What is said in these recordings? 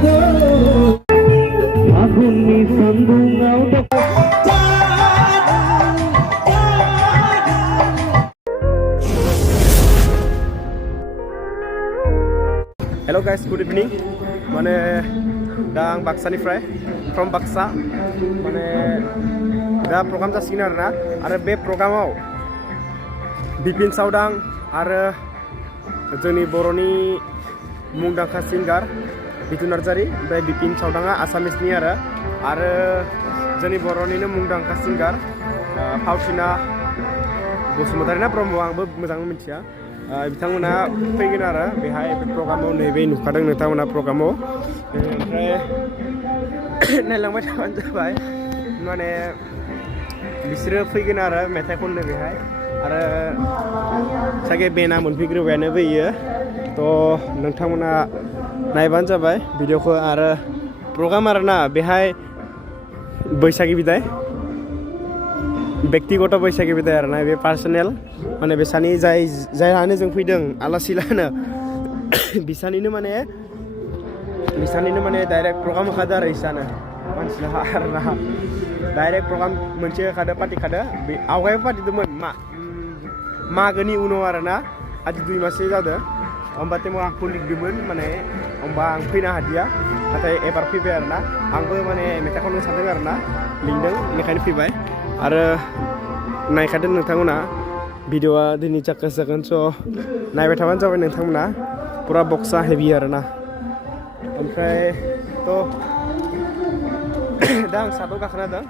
Hello guys, good evening. Mane dang Baksanifray from Baksa. Mane da program jasigin arena. Are be programau Bipin Saudang are जोंनि बर'नि मुंदांखा सिंगार बितु नार्जारी बे बिपिन सावदाङा आसामिसनि आरो जोंनि बर'निनो मुंदांखा सिंगार फावथिना बसुमतारी ना ब्रह्म आंबो मोजाङै मिथिया बिथांमोना फैगोन आरो बेहाय प्रग्रामाव नैबे नुखादों नोंथांमोना प्रग्रामाव ओमफ्राय नायलांबाय थाबानो जाबाय माने बिसोरो फैगोन आरो मेथाइ खननो बेहाय आरो सागे बेना मोनफैग्रोबायानो बैयो थ' नोंथांमोना नायबानो जाबाय भिडिअखौ आरो प्रग्राम आरोना बेहाय बैसागि बिदाय व्यक्तिगत बैसागि बिदाय आरोना बे पार्सनेल माने बेसानि जायहानो जों फैदों आलासि लानो बिसानिनो माने डाइरेक्ट प्रग्राम होखादो आरो इसानो मानसिना आरोना डाइरेक्ट प्रग्राम मोनसे होखादो पार्टि खादो बे आवगायबो पार्टिदोंमोन मागोनि उनाव आरोना आदि 2 माससो जादों होमबाथे आंखौ लिंदोंमोन माने होमबा आं फैनो हादिया नाथाय एबार फैबाय आरोना आंबो माने मेथाइ खननो सानदों आरोना लिंदों बेनिखायनो फैबाय आरो नायखादो नोंथांमोना भिडिअआ दिनै जागोन स' नायबाय थाबानो जाबाय नोंथांमोना पुरा बक्सा हेभि आरोना ओमफ्राय थ' दा आं सादाव गाखोना दं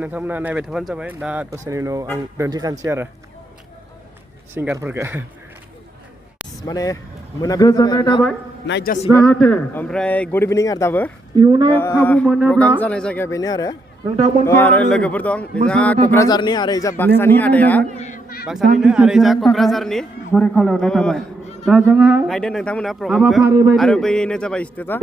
नोंथांमोना नायबाय थाबानो जाबाय दा दसेनि उनाव आं दिन्थिखानोसै आरो सिंगारफोरखौ माने मोनाबिलि जाबाय नाइट जासिगोन ओमफ्राय गुड इभिनिं आरो दाबो इयुनाव खाबु मोनोब्ला प्रग्राम जानाय जायगाया बेनो आरो लोगोफोर दं जा क'क्राझारनि आरो जा बाक्सानि आदाया बाक्सानिनो आरो जा क'क्राझारनि नायदो नोंथांमोना प्रग्रामखौ आरो बैनो जाबाय स्टेजआ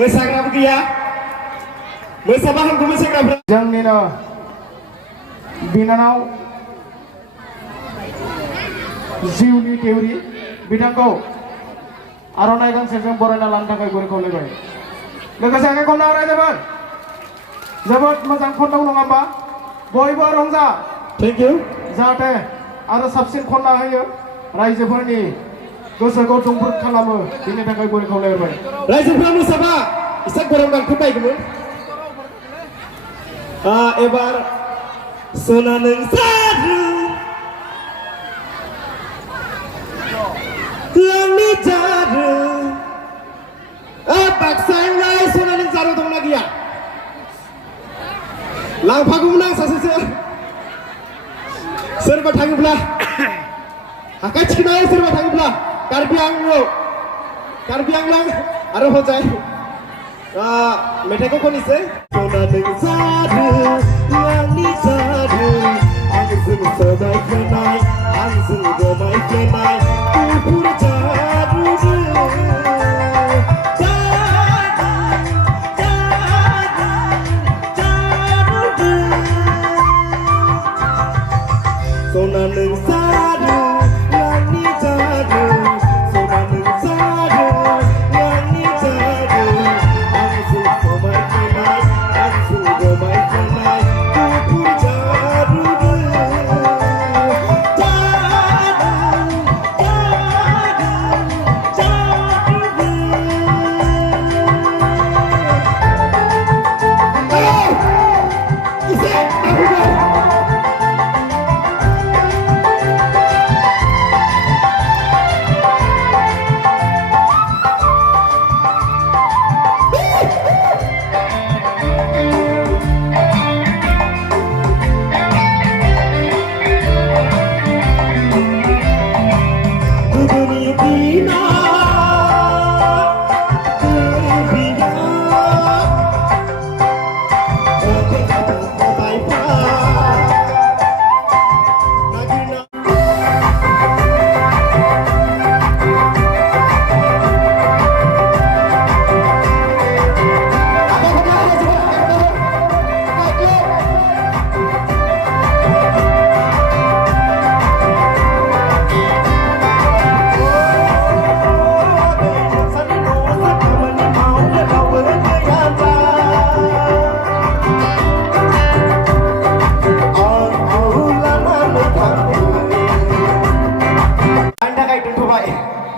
मोसाग्राबो गैया मोसाबा हामगौ मोसाग्राफोरा जोंनिनो बिनानाव जिउनि देउरि बिथांखौ आर'नाइ गांसेजों बरायना लानो थाखाय गुरै खावलायबाय लोगोसे आंनि खनना हरनाय जोबोद मोजां खनदों नङा होमबा बयबो रंजा थेंक इउ जाहाथे आरो साबसिन खनना होयो रायजोफोरनि गोसोखौ दुंब्रुद खालामो बिनि थाखाय गुरै खावलायबाय रायजोफोरा मोसाबा एसे गरम गानखौ बायगौमोन एबार सोना नों जादु आंनि जादु बाक्सायावलाय सोना नों जादु दंना गैया लांफागौमोन आं सासेसो सोरबा थाङोब्ला आखाइ थिखोनाय सोरबा थाङोब्ला कार्बि आंलं आरो हजाय मेथाइखौ खननोसै सना नों जादु आंनि जादु आंजों समायफ्लेनाय आंजों रमायफ्लेनाय गुफुर जादु सना नों जादु आंनि जादु सना नों जादु आंनि जादु आंजों समायफ्लेनाय आंजों रमायफ्लेनाय गुफुर जादु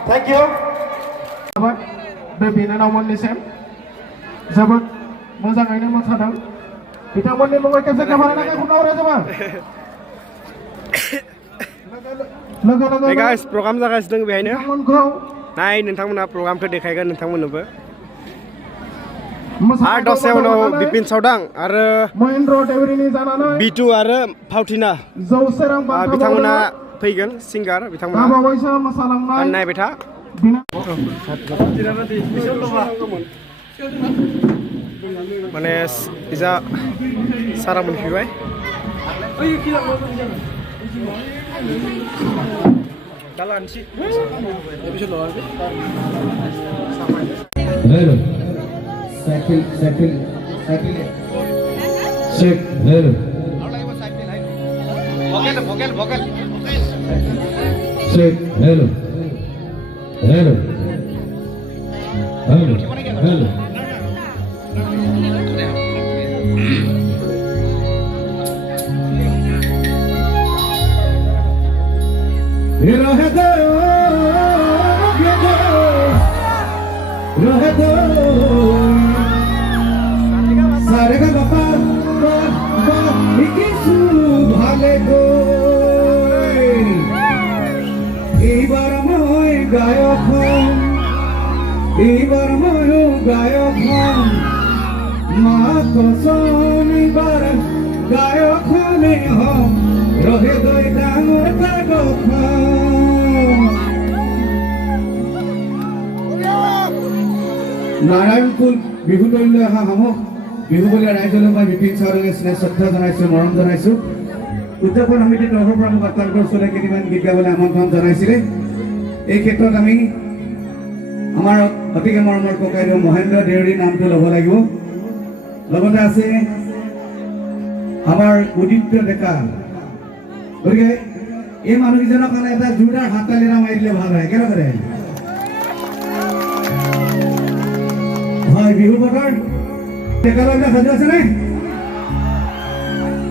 Thank you. Sahabat, bे बिनानावमोननिसिम जोबोद मोजाङैनो मोसादों. बिथांमोननि मुङै खेबसे काबारायनानै खुंनावराय जाबाय. Hey guys, program जागासिनो बेहायनो. बिथांमोनखौ नाय नोंथांमोना प्रग्रामखौ देखायगोन नोंथांमोननोबो. मोसानायखौ दसे उनाव बरायनानै बिपिन सावदां आरो महेन्द्र देवरिनि जानानै बिटु आरो फावथिना 100 रां बान्था बिथांमोना बावदों. फैगोन सिंगार बिथांमोना दाबावैसो मोसालांनाय नायबाय था माने इजा सारा मोनफैबाय Hello. Settle. Check. Hello. Vocal. Check. Hello. Sarega bapa ikisu bhale go ibar moy gayok ma kosom ibar gayok ne hom rohe doi dangor tagok Narayanpur বিহুলৈ অহা সমূহ বিহুবলীয়া ৰাইজলৈ মই বিপিন চাউদাঙে স্নেহ শ্ৰদ্ধা জনাইছোঁ মৰম জনাইছোঁ উদযাপন সমিতিৰ তৰফৰ পৰা মোক আপোনালোকৰ ওচৰলৈ কেইটামান গীত গাবলৈ আমন্ত্ৰণ জনাইছিলে এই ক্ষেত্ৰত আমি আমাৰ অতিকে মৰমৰ ককাইদেউ মহেন্দ্ৰ দেউৰীৰ নামটো ল'ব লাগিব লগতে আছে আমাৰ উদিপ্ত ডেকা গতিকে এই মানুহকেইজনৰ কাৰণে এটা জোৰদাৰ হাততালিৰে মাৰি দিলে ভাল হয় একেলগে হয় বিহু বতৰ ডেকালবিলাক সাজু আছে নাই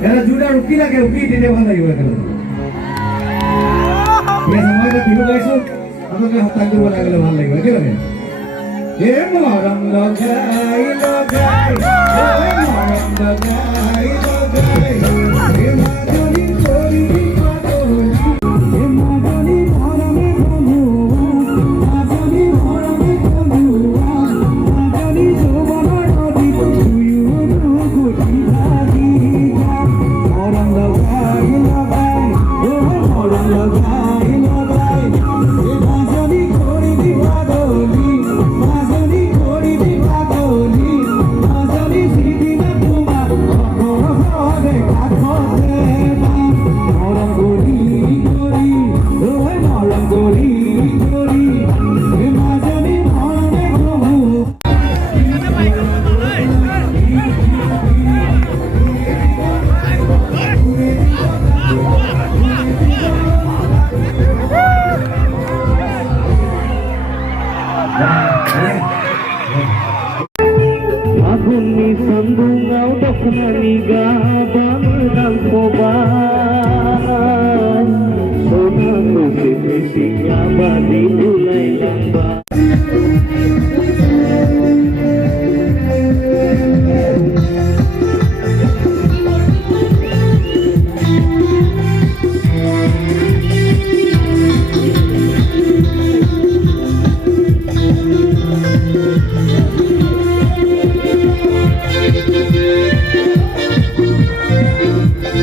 এটা জোৰদাৰ উকি লাগে উকি দিলে ভাল লাগিব একেলগে মই এতিয়া বিহু গাইছোঁ আপোনালোকে হাততালি দিব লাগিলে ভাল লাগিব একেলগে হে মৰম লগাই হে মাজনী কৰি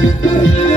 Thank you.